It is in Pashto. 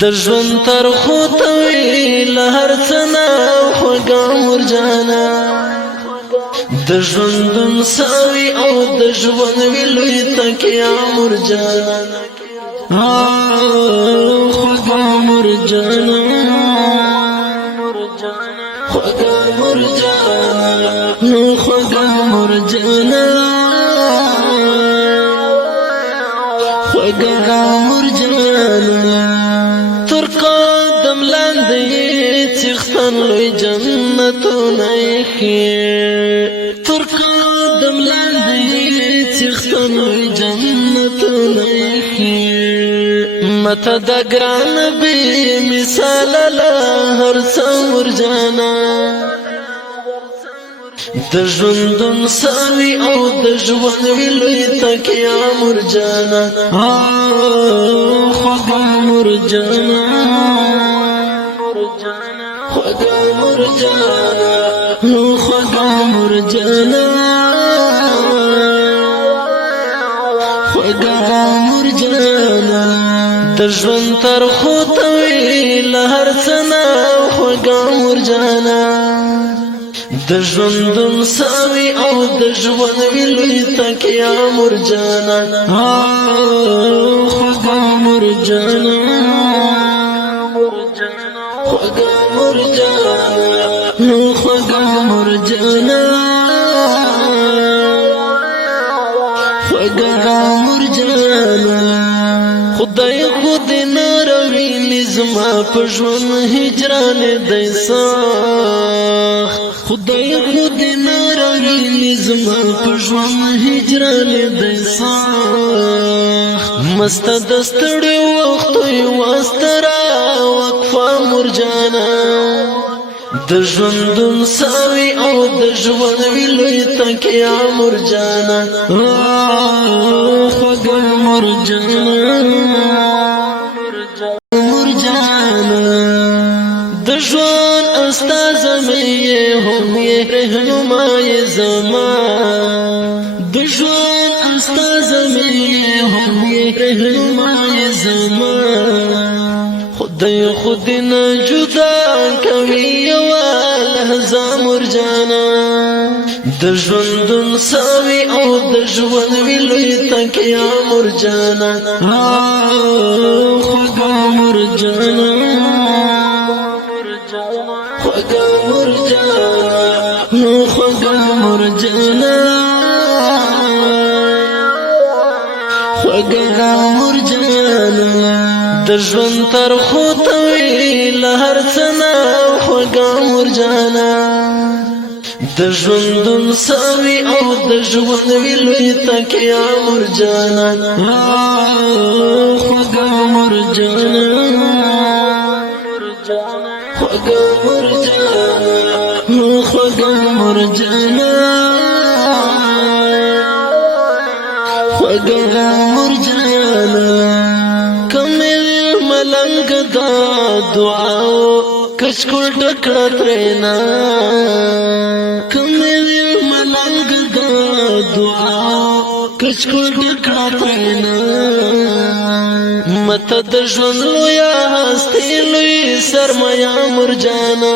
د ژوند تر خوتوي لهر څنا خوږه مرجانا د ژوندون ساوي او د ژوند ویلوي تکیا مرجانا خوږه مرجانا خوږه مرجانا خوږه مرجانا خوږه مرجانا تر قدم لاندې څښتن لوی جنتونه یې تر قدم لاندې څښتن لوی جنتونه یې مته د ګران بې مثال له هر څه مرجانا د ژوندون ساوي او د ژوند ویلوي تکیا مرجانا خوږه مرجانا خوږه مرجانا خوږه مرجانا خوږه مرجانا د ژوند تر خوتوي لهر څنا خوږه مرجانا د ژوندون ساوي او د ژوند ویلوي تکیا مرجانا خوږه مرجانا خوږه مرجانا خوږه مرجانا خوږه مرجانا خدای خود ناروي نظما په ژوند هجران دیسا خدای خود ناروي نظما په ژوند هجران دیسا مست دستړي وخت واسترا وقفه مرجانا د ژوندون ساوي او د ژوند ویلوي تکیا مرجانا خوږه مرجانا مرجانا د ژوند استاد مې هم یې رهنمای زما د ژوند استاد مې هم یې رهنمای زما خدای خود نه جدا کوي یوه لحظه مرجانا د ژوندون ساوي او د ژوند ویلوي تکیا مرجانا خوږه مرجانا خوږه مرجانا خوږه مرجانا خوږه مرجانا د ژوند تر خوتوي لهر څنا خوږه مرجانا د ژوندون ساوي او د ژوند ویلوي تکیا مرجانا خوږه مرجانا خوږه مرجانا خوږه مرجانا خوږه مرجانا کمل ملنګ دا دعا کچکول ټکړه ترنا کمل ملنګ دا دعا کچکول ټکړه ترنا مت د ژوند لویا هستی لوی سرمایا مرجانا